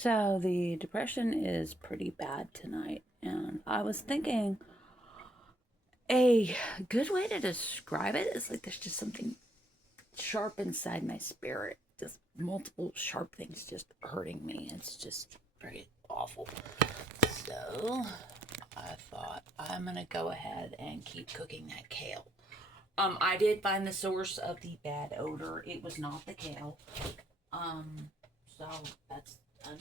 So the depression is pretty bad tonight, and I was thinking a good way to describe it is like there's just something sharp inside my spirit. Just multiple sharp things just hurting me. It's just very awful. So I thought I'm gonna go ahead and keep cooking that kale. I did find the source of the bad odor. It was not the kale. So that's done.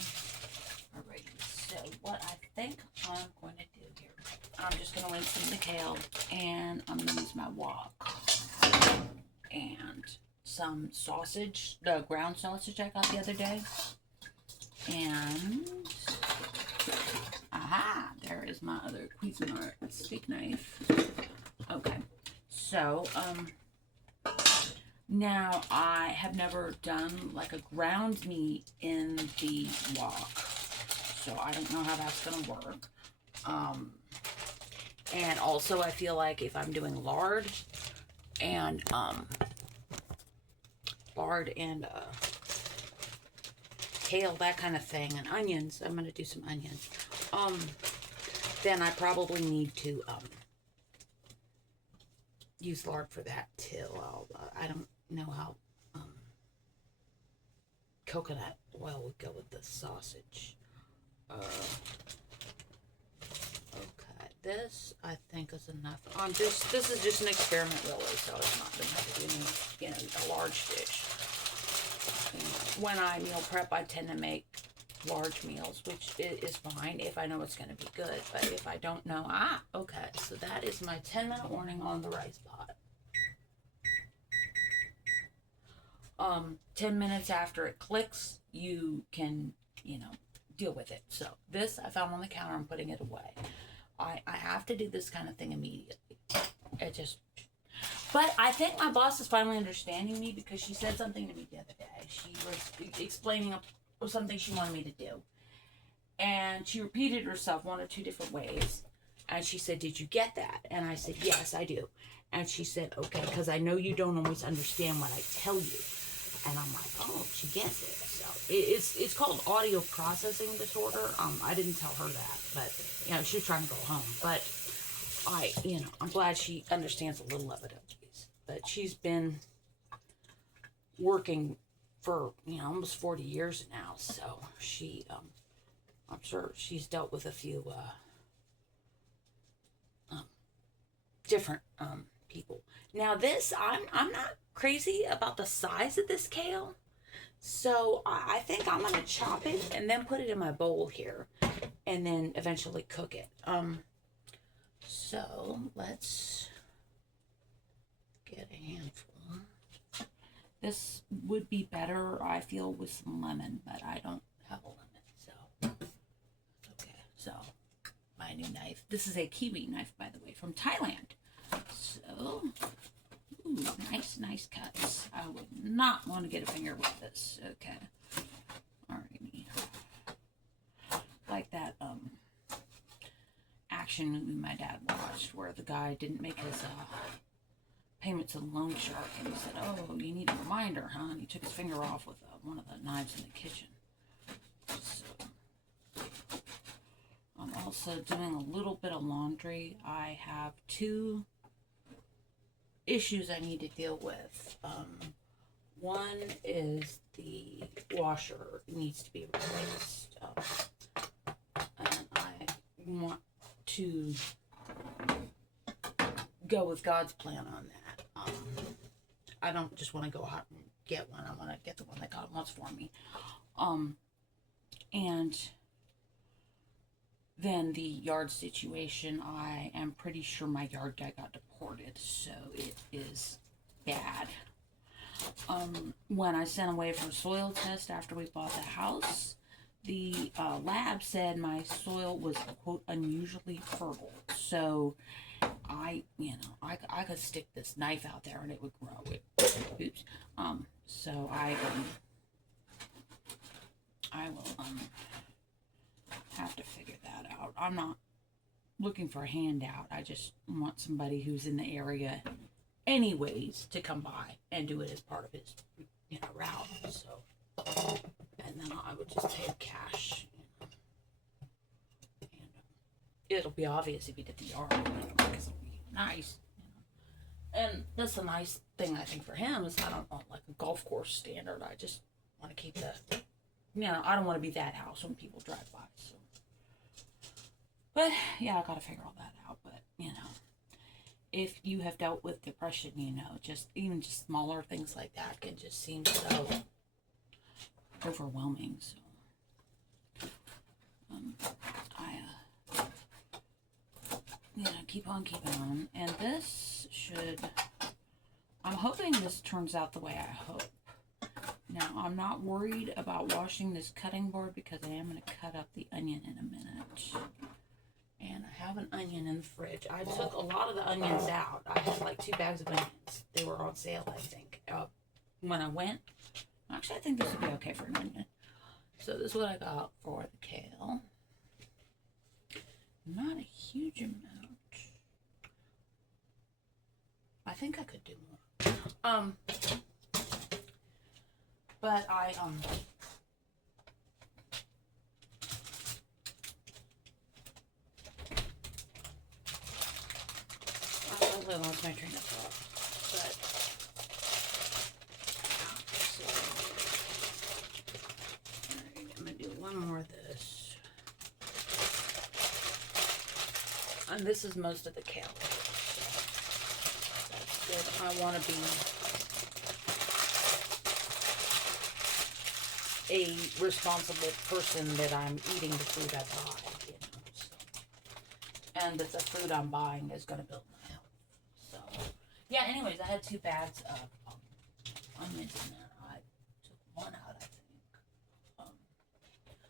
Alrighty, so what I think I'm going to do here, I'm just going to rinse in the kale, and I'm going to use my wok and some sausage, the ground sausage I got the other day, and aha, there is my other Cuisinart steak knife. Okay, so now I have never done like a ground meat in the wok, so I don't know how that's gonna work. And also I feel like if I'm doing lard and kale, that kind of thing, and onions, I'm gonna do some onions. Then I probably need to use lard for that too. I don't know how coconut oil would go with the sausage. Okay, this I think is enough. This is just an experiment, really, so it's not going to have to be a large dish. When I meal prep, I tend to make large meals, which is fine if I know it's going to be good. But if I don't know, okay. So that is my 10-minute warning on the rice pot. 10 minutes after it clicks, you can, deal with it. So this I found on the counter. I'm putting it away. I have to do this kind of thing immediately. But I think my boss is finally understanding me, because she said something to me the other day. She was explaining something she wanted me to do. And she repeated herself one or two different ways. And she said, "Did you get that?" And I said, "Yes, I do." And she said, "Okay, because I know you don't always understand what I tell you." And I'm like, "Oh, she gets it." So it's called audio processing disorder. I didn't tell her that, but she was trying to go home. But I'm glad she understands a little of it at least. But she's been working for almost 40 years now, so she I'm sure she's dealt with a few different people. Now this, I'm not crazy about the size of this kale, so I think I'm gonna chop it and then put it in my bowl here, and then eventually cook it. So let's get a handful. This would be better, I feel, with some lemon, but I don't have a lemon, so okay. So my new knife. This is a kiwi knife, by the way, from Thailand. So, ooh, nice cuts. I would not want to get a finger with this. Okay. Alrighty. Like that action movie my dad watched, where the guy didn't make his payment to the loan shark, and he said, "Oh, you need a reminder, huh?" And he took his finger off with one of the knives in the kitchen. So I'm also doing a little bit of laundry. I have two issues I need to deal with. One is the washer needs to be replaced, and I want to go with God's plan on that. I don't just want to go out and get one. I want to get the one that God wants for me. And then the yard situation, I am pretty sure my yard guy got deported, so it is bad. When I sent away for a soil test after we bought the house, the lab said my soil was, quote, unusually fertile. So I could stick this knife out there and it would grow. Oops. So I will have to figure that out. I'm not looking for a handout. I just want somebody who's in the area anyways to come by and do it as part of his route. So, and then I would just pay cash it'll be obvious if you did the yard, because it'll be nice. And that's the nice thing I think for him is I don't want like a golf course standard. I just want to keep the, I don't want to be that house when people drive by. So, but yeah, I got to figure all that out. But if you have dealt with depression, just even just smaller things like that can just seem so overwhelming. So, keep on keeping on. And this I'm hoping this turns out the way I hope. Now, I'm not worried about washing this cutting board because I am going to cut up the onion in a minute. And I have an onion in the fridge. I took a lot of the onions out. I had like 2 bags of onions. They were on sale, I think, when I went. Actually, I think this would be okay for an onion. So this is what I got for the kale. Not a huge amount. I think I could do more. But I totally lost my train of thought. But alright, I'm gonna do one more of this. And this is most of the kale. So that's good. I want to be a responsible person that I'm eating the food I buy, so. And that the food I'm buying is going to build my health. So, yeah, anyways, I had 2 bags of onions in there. I took one out, I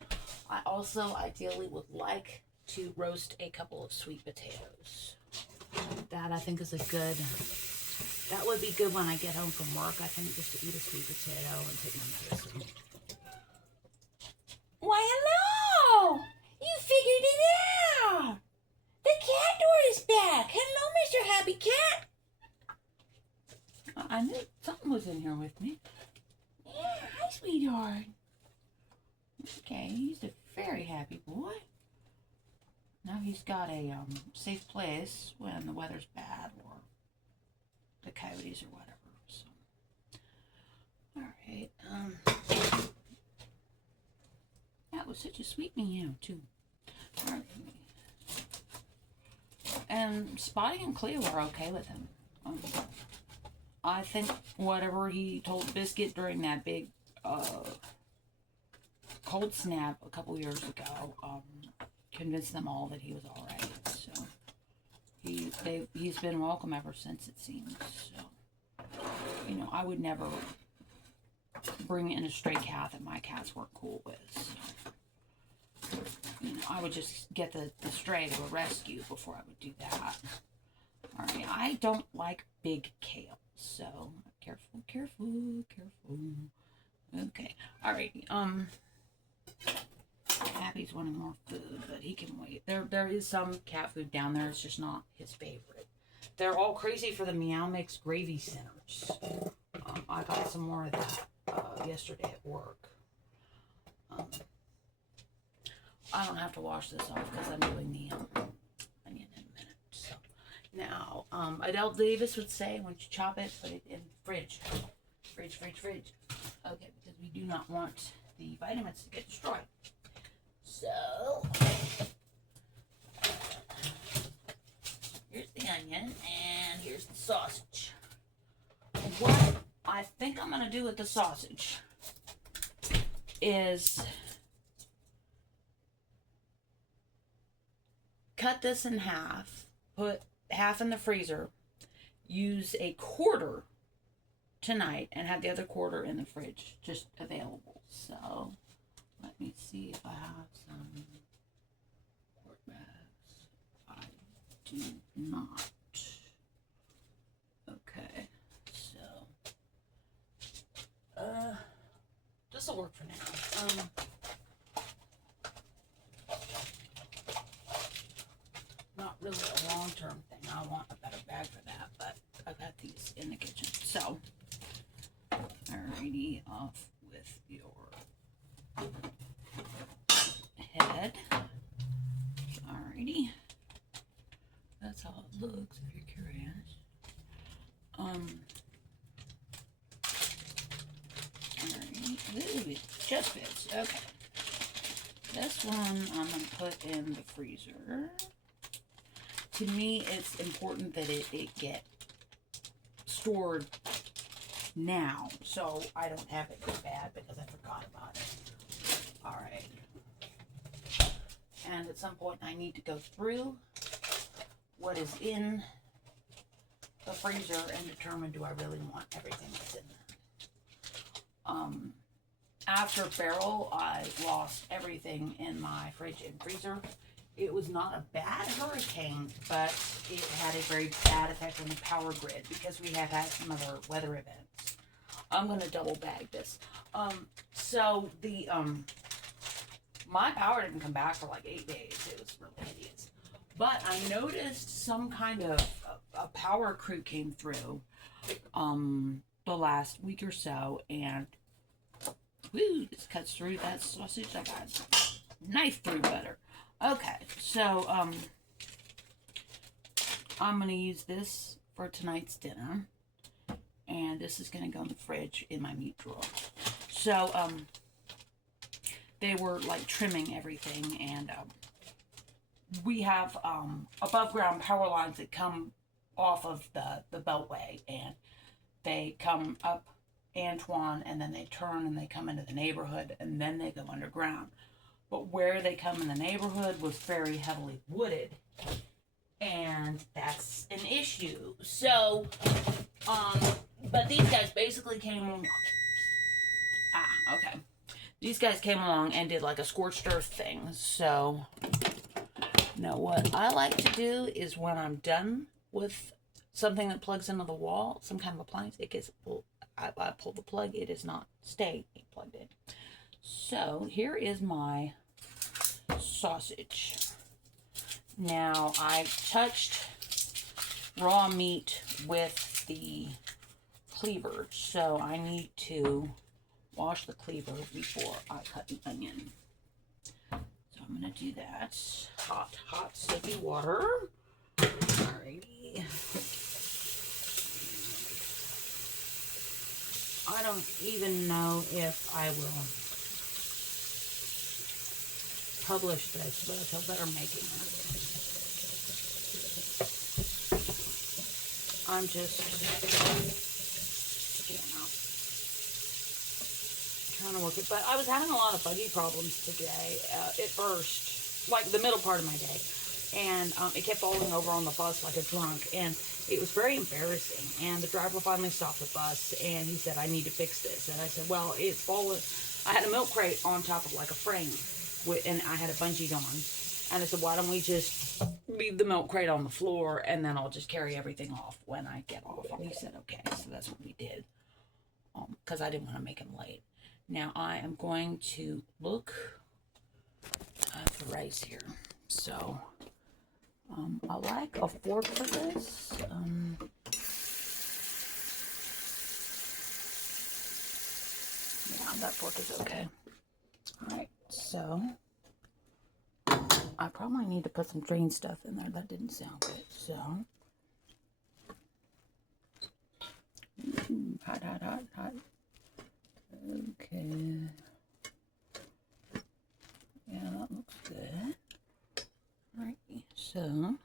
think. I also ideally would like to roast a couple of sweet potatoes. That I think is that would be good when I get home from work, I think, just to eat a sweet potato and take my medicine. Why, hello! You figured it out! The cat door is back! Hello, Mr. Happy Cat! I knew something was in here with me. Yeah, hi, sweetheart. Okay, he's a very happy boy. Now he's got a safe place when the weather's bad or the coyotes or whatever. So, alright, that was such a sweet meow, too. All right. And Spotty and Cleo are okay with him. I think whatever he told Biscuit during that big cold snap a couple years ago convinced them all that he was all right. So he's been welcome ever since, it seems. So, I would never bring in a stray cat that my cats weren't cool with. So, I would just get the stray to a rescue before I would do that. Alright, I don't like big kale, so careful, careful, careful. Okay, alright, Happy's wanting more food, but he can wait. There is some cat food down there, it's just not his favorite. They're all crazy for the Meow Mix gravy centers. I got some more of that yesterday at work. I don't have to wash this off because I'm doing the onion in a minute. So now, Adele Davis would say, once you chop it, put it in the fridge. Fridge. Okay, because we do not want the vitamins to get destroyed. So, here's the onion, and here's the sausage. What I think I'm going to do with the sausage is cut this in half, put half in the freezer, use a quarter tonight, and have the other quarter in the fridge, just available. So, let me see if I have some quart bags. I do not. Okay, so, this will work for now. Not really a long-term thing. I want a better bag for that, but I've got these in the kitchen. So, alrighty, off with your head. Alrighty. looks, if you're curious. Ooh, it just fits. Okay. This one I'm going to put in the freezer. To me, it's important that it get stored now, so I don't have it go bad because I forgot about it. Alright. And at some point I need to go through what is in the freezer and determine, do I really want everything that's in there. After Beryl, I lost everything in my fridge and freezer. It was not a bad hurricane, but it had a very bad effect on the power grid because we have had some other weather events. I'm going to double bag this. So the, my power didn't come back for like 8 days. It was really hideous. But I noticed some kind of a power crew came through, the last week or so, and woo, this cuts through that sausage. I got knife through butter. Okay, so I'm gonna use this for tonight's dinner, and this is gonna go in the fridge in my meat drawer. So they were like trimming everything, and we have above ground power lines that come off of the beltway, and they come up Antoine, and then they turn and they come into the neighborhood, and then they go underground. But where they come in the neighborhood was very heavily wooded, and that's an issue. So, but these guys basically came along. Okay. These guys came along and did like a scorched earth thing. So, now what I like to do is when I'm done with something that plugs into the wall, some kind of appliance, it gets pulled. I pull the plug, it does not stay plugged in. So here is my sausage. Now I touched raw meat with the cleaver, so I need to wash the cleaver before I cut the onion. So I'm gonna do that. Hot soapy water. Alrighty. I don't even know if I will publish this, but I feel better making it. I'm just, trying to work it. But I was having a lot of buggy problems today at first, like the middle part of my day. And it kept falling over on the bus like a drunk. And it was very embarrassing. And the driver finally stopped the bus, and he said, I need to fix this. And I said, well, it's fallen. I had a milk crate on top of like a frame, and I had it bungeed on. And I said, why don't we just leave the milk crate on the floor, and then I'll just carry everything off when I get off. And he said, okay. So that's what we did, because I didn't want to make him late. Now I am going to look at the rice here. So I like a fork for this. Yeah, that fork is okay. Alright, so I probably need to put some drain stuff in there. That didn't sound good. So hot. Okay. Yeah, that looks good. Alright, so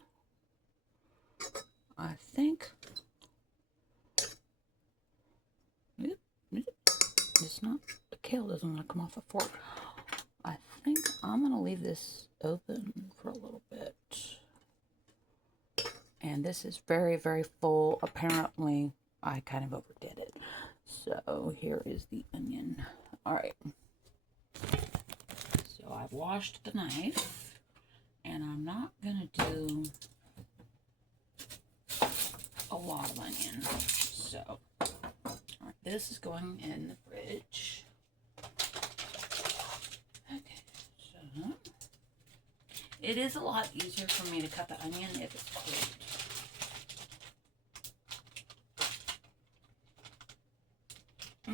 I think it's not, the kale doesn't want to come off the fork. I think I'm going to leave this open for a little bit. And this is very, very full. Apparently, I kind of overdid it. So here is the onion. Alright. So I've washed the knife. And I'm not going to do a lot of onion. So, alright, this is going in the fridge. Okay, so it is a lot easier for me to cut the onion if it's cold.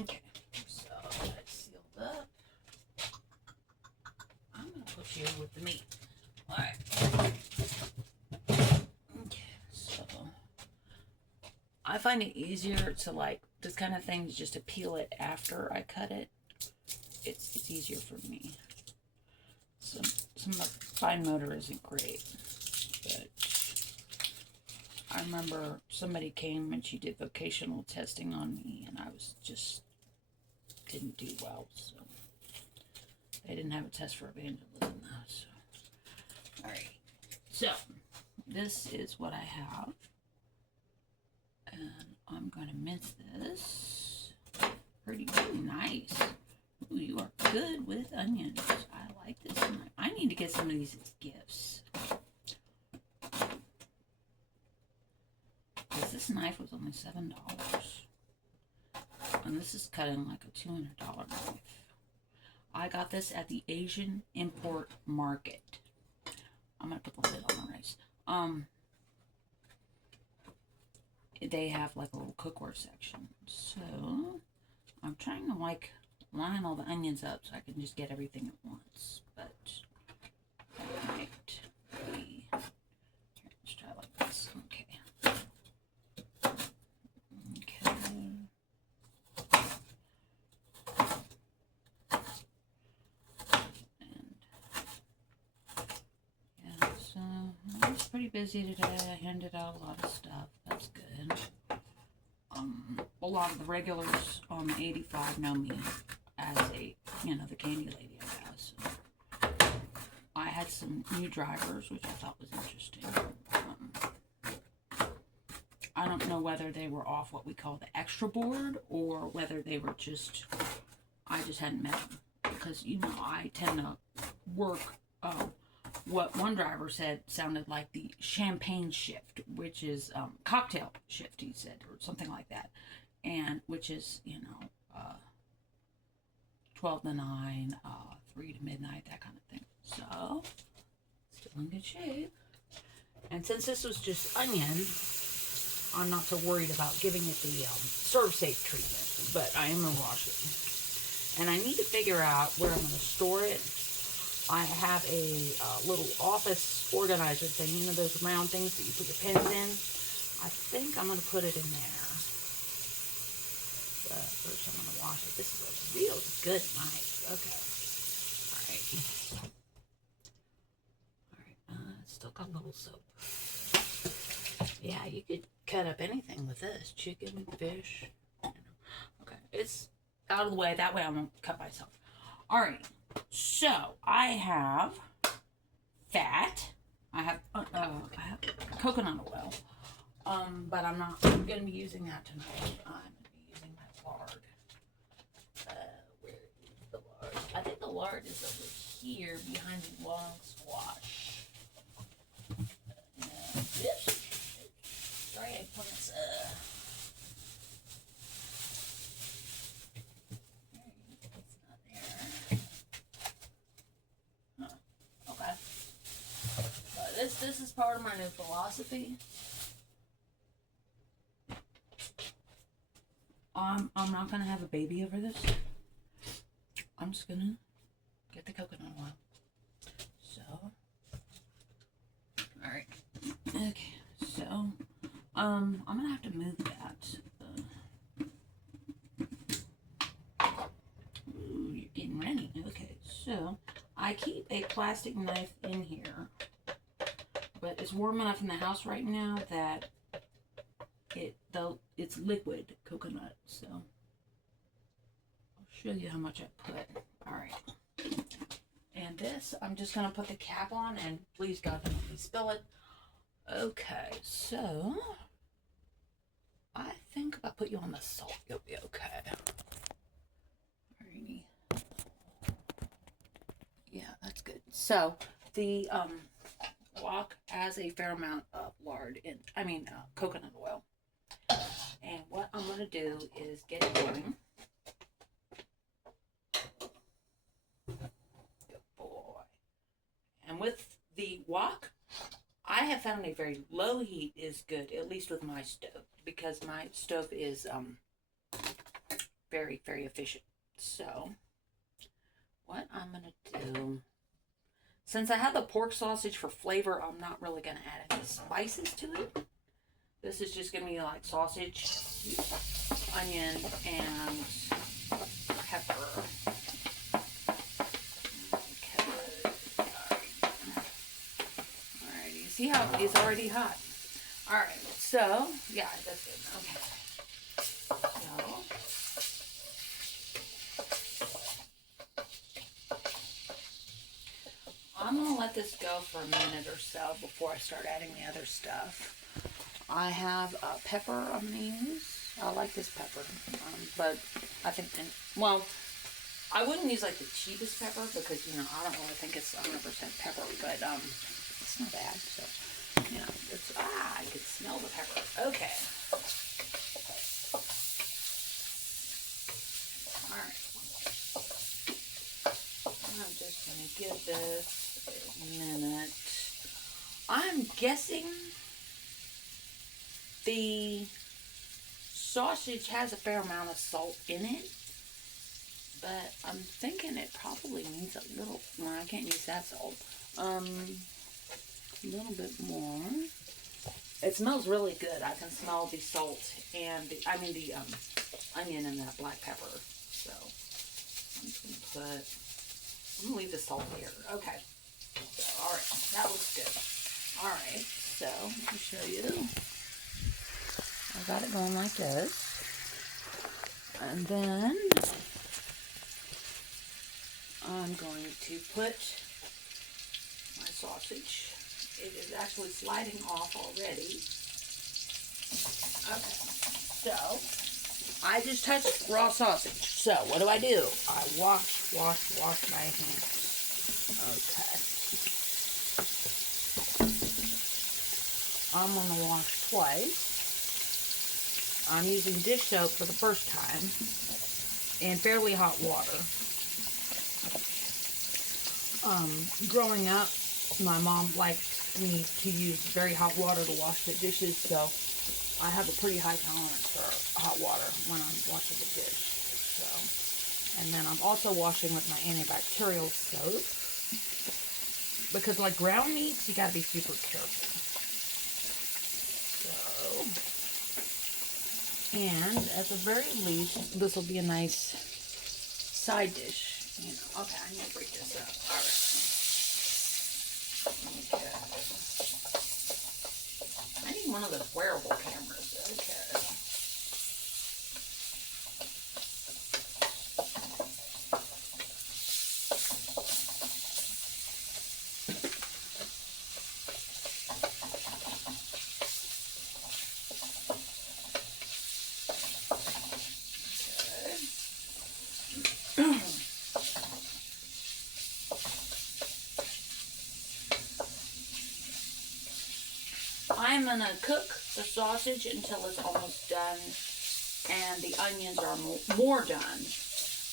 Okay, so that's sealed up. I'm going to put you with the meat. Alright. Okay, so I find it easier to like this kind of thing just to peel it after I cut it. It's easier for me. Some of my fine motor isn't great, but I remember somebody came and she did vocational testing on me, and I was just didn't do well. So they didn't have a test for evangelism though. So all right, so this is what I have, and I'm going to mince this pretty nice. Ooh, you are good with onions. I like this. I need to get some of these as gifts. Because this knife was only $7. And this is cutting like a $200 knife. I got this at the Asian Import Market. I'm going to put the lid on the rice. They have like a little cookware section. So, I'm trying to like line all the onions up so I can just get everything at once. But that might be... Here, let's try like this. Okay. Okay. And yeah, so I was pretty busy today. I handed out a lot of stuff. That's good. A lot of the regulars on the 85 know me as a, the candy lady, I guess. I had some new drivers, which I thought was interesting. I don't know whether they were off what we call the extra board or whether they were just, I just hadn't met them. Because, I tend to work, what one driver said sounded like the champagne shift, which is cocktail shift, he said, or something like that. And which is, 12 to 9, 3 to midnight, that kind of thing. So, still in good shape. And since this was just onion, I'm not so worried about giving it the serve-safe treatment, but I am going to wash it. And I need to figure out where I'm going to store it. I have a little office organizer thing, those round things that you put your pens in. I think I'm going to put it in there. But first I'm going to wash it. This is a real good knife. Okay. Alright. It's still got a little soap. Yeah, you could cut up anything with this. Chicken, fish. Okay, it's out of the way. That way I won't cut myself. Alright, so I have fat. I have coconut oil. But I'm going to be using that tonight. I'm going to be using my lard. Where is the lard? I think the lard is over here behind the long squash. Oops. Sorry, I put this. It's not there. Huh. Okay. But this is part of my new philosophy. I'm not gonna have a baby over this. I'm just gonna get the coconut oil. So, all right. Okay. So, I'm gonna have to move that. Ooh, you're getting ready. Okay. So, I keep a plastic knife in here, but it's warm enough in the house right now that it's liquid coconut, so I'll show you how much I put. All right, and this I'm just gonna put the cap on, and please God don't let me spill it. Okay, so I think if I put you on the salt, you'll be okay. Alrighty. Yeah, that's good. So the wok has a fair amount of lard in, coconut oil. And what I'm going to do is get it going. Good boy. And with the wok, I have found a very low heat is good, at least with my stove, because my stove is very, very efficient. So, what I'm going to do, since I have the pork sausage for flavor, I'm not really going to add any spices to it. This is just going to be like sausage, onion, and pepper. Okay. Alright, you see how it's already hot? Alright, so, yeah, that's good. Okay. So, I'm going to let this go for a minute or so before I start adding the other stuff. I have a pepper I'm going to use. I like this pepper, but I think, well, I wouldn't use like the cheapest pepper because, you know, I don't really think it's 100% pepper, but it's not bad. So, you know, it's, I can smell the pepper. Okay. Alright. I'm just going to give this a minute. I'm guessing the sausage has a fair amount of salt in it, but I'm thinking it probably needs a little, well, I can't use that salt, a little bit more. It smells really good. I can smell the salt and the onion and that black pepper. So I'm just going to leave the salt here. Okay. So, all right. That looks good. All right. So let me show you. I got it going like this. And then I'm going to put my sausage. It is actually sliding off already. Okay, so I just touched raw sausage. So what do? I wash my hands. Okay. I'm going to wash twice. I'm using dish soap for the first time and fairly hot water. Growing up, my mom liked me to use very hot water to wash the dishes, so I have a pretty high tolerance for hot water when I'm washing the dish. So, and then I'm also washing with my antibacterial soap because, like ground meats, you gotta be super careful. And at the very least, this will be a nice side dish. You know, okay, I need to break this up. All right. Okay. I need one of those wearable cameras. Okay. I'm going to cook the sausage until it's almost done and the onions are more done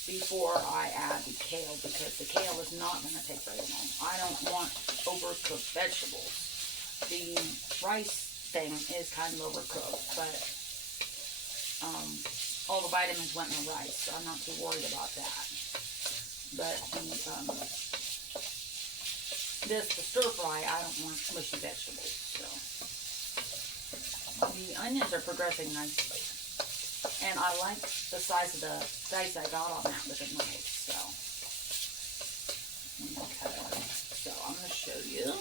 before I add the kale, because the kale is not going to take very long. I don't want overcooked vegetables. The rice thing is kind of overcooked, but all the vitamins went in the rice, so I'm not too worried about that. But the stir fry, I don't want mushy vegetables, so. The onions are progressing nicely. And I like the size of the dice I got on that with a knife, so. Okay, so I'm going to show you.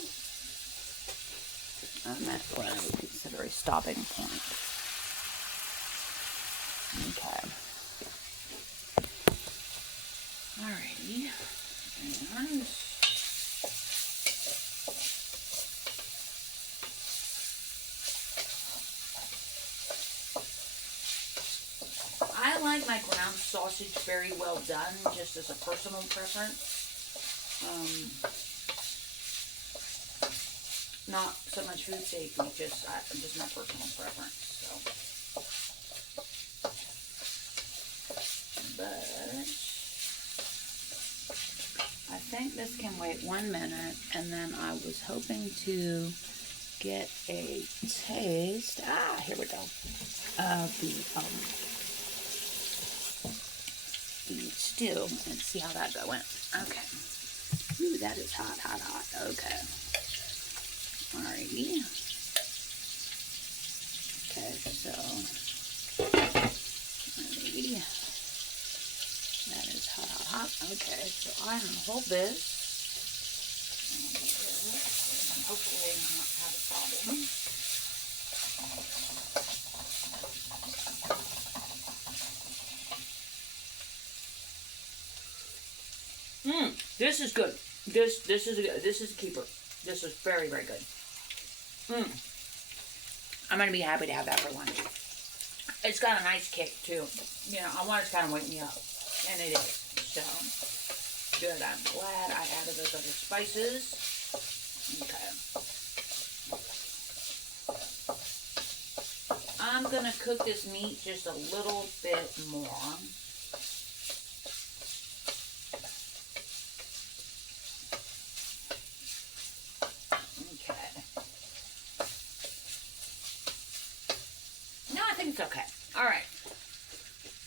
And that's what I would consider a stopping point. Okay. Alrighty. And I like my ground sausage very well done, just as a personal preference. Not so much food safety, just my personal preference. So, but I think this can wait 1 minute, and then I was hoping to get a taste. Here we go. The stew, and see how that went. Okay. Ooh, that is hot, hot, hot. Okay. Alrighty. Okay, so maybe that is hot, hot, hot. Okay, so I'm gonna hold this. And hopefully not have a problem. This is good. This is a keeper. This is very, very good. I'm gonna be happy to have that for lunch. It's got a nice kick too. You know, I want it to kind of wake me up, and it is. So good. I'm glad I added those other spices. Okay. I'm gonna cook this meat just a little bit more. It's okay. All right.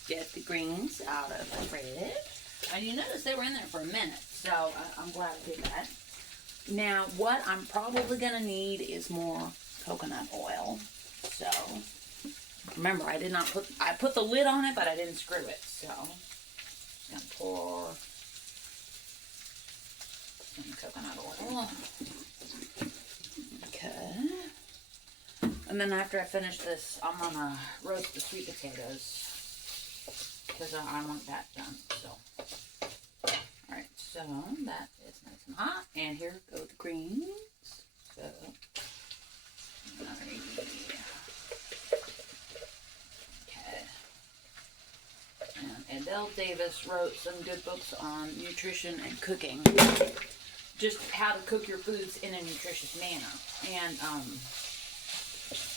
Get the greens out of the fridge. And you notice they were in there for a minute, so I'm glad I did that. Now, what I'm probably going to need is more coconut oil. So, remember, I put the lid on it, but I didn't screw it. So, I'm going to pour some coconut oil. Okay. And then after I finish this, I'm going to roast the sweet potatoes because I want that done. So, alright, so that is nice and hot. And here go the greens. So, okay. And Adele Davis wrote some good books on nutrition and cooking. Just how to cook your foods in a nutritious manner. And,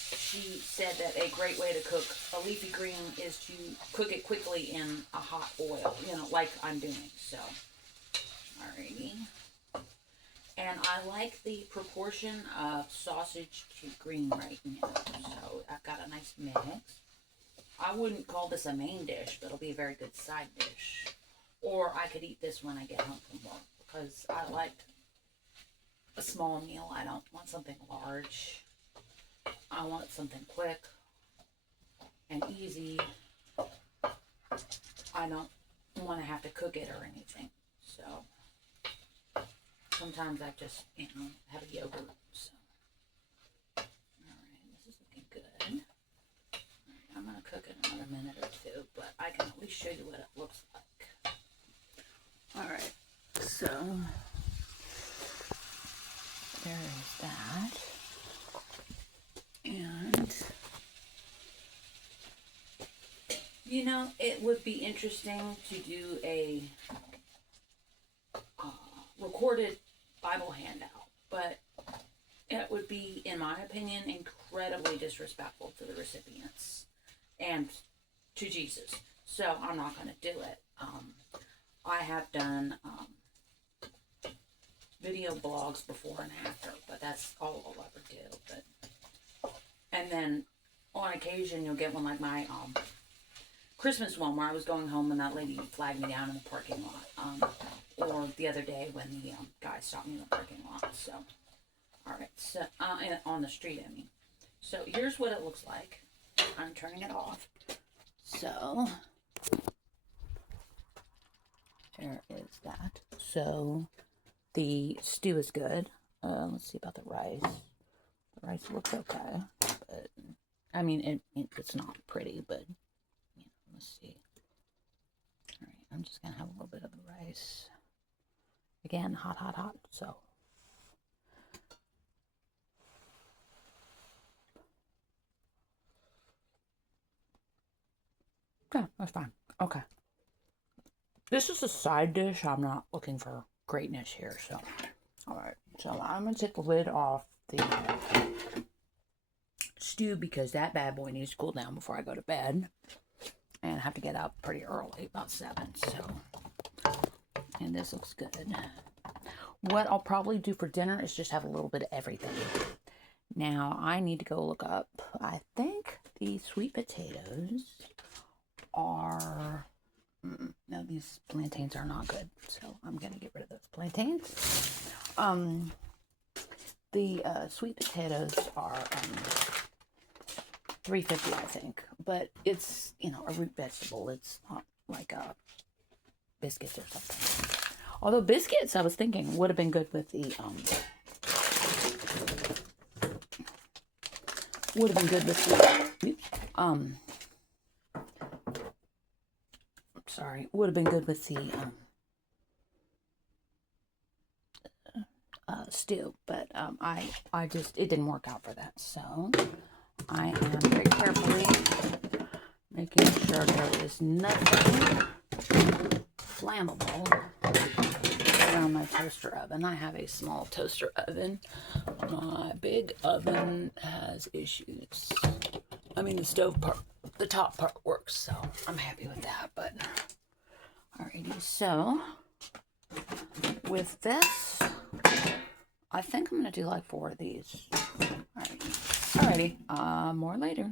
she said that a great way to cook a leafy green is to cook it quickly in a hot oil, you know, like I'm doing. So, alrighty. And I like the proportion of sausage to green right now. So, I've got a nice mix. I wouldn't call this a main dish, but it'll be a very good side dish. Or I could eat this when I get home from work because I like a small meal. I don't want something large. I want something quick and easy. I don't want to have to cook it or anything. So sometimes I just, have a yogurt. So, alright, this is looking good. Right, I'm going to cook it another minute or two, but I can at least show you what it looks like. Alright, so there is that. And, it would be interesting to do a recorded Bible handout, but it would be, in my opinion, incredibly disrespectful to the recipients and to Jesus. So I'm not going to do it. I have done video blogs before and after, but that's all I'll ever do. And then on occasion you'll get one like my Christmas one where I was going home and that lady flagged me down in the parking lot. Or the other day when the guy stopped me in the parking lot. So, alright, so on the street, I mean. So here's what it looks like. I'm turning it off. So there is that. So the stew is good. Let's see about the rice. The rice looks okay, but I mean it's not pretty, but let's see. All right, I'm just gonna have a little bit of the rice. Again, hot, hot, hot. So. Yeah, that's fine. Okay. This is a side dish. I'm not looking for greatness here, so. Alright, so I'm going to take the lid off the stew because that bad boy needs to cool down before I go to bed. And I have to get up pretty early, about 7, so. And this looks good. What I'll probably do for dinner is just have a little bit of everything. Now, I need to go look up, I think the sweet potatoes are, no, these plantains are not good, so I'm going to get rid of those plantains. The sweet potatoes are $3.50, I think. But it's, you know, a root vegetable. It's not like a biscuits or something. Although biscuits, I was thinking, would have been good with the would have been good with the sorry, would have been good with the stew, but I just, it didn't work out for that. So I am very carefully making sure there is nothing flammable around my toaster oven. I have a small toaster oven. My big oven has issues. I mean, the stove part, the top part works, so I'm happy with that. But alrighty, so with this, I think I'm gonna do like 4 of these. Alrighty, more later.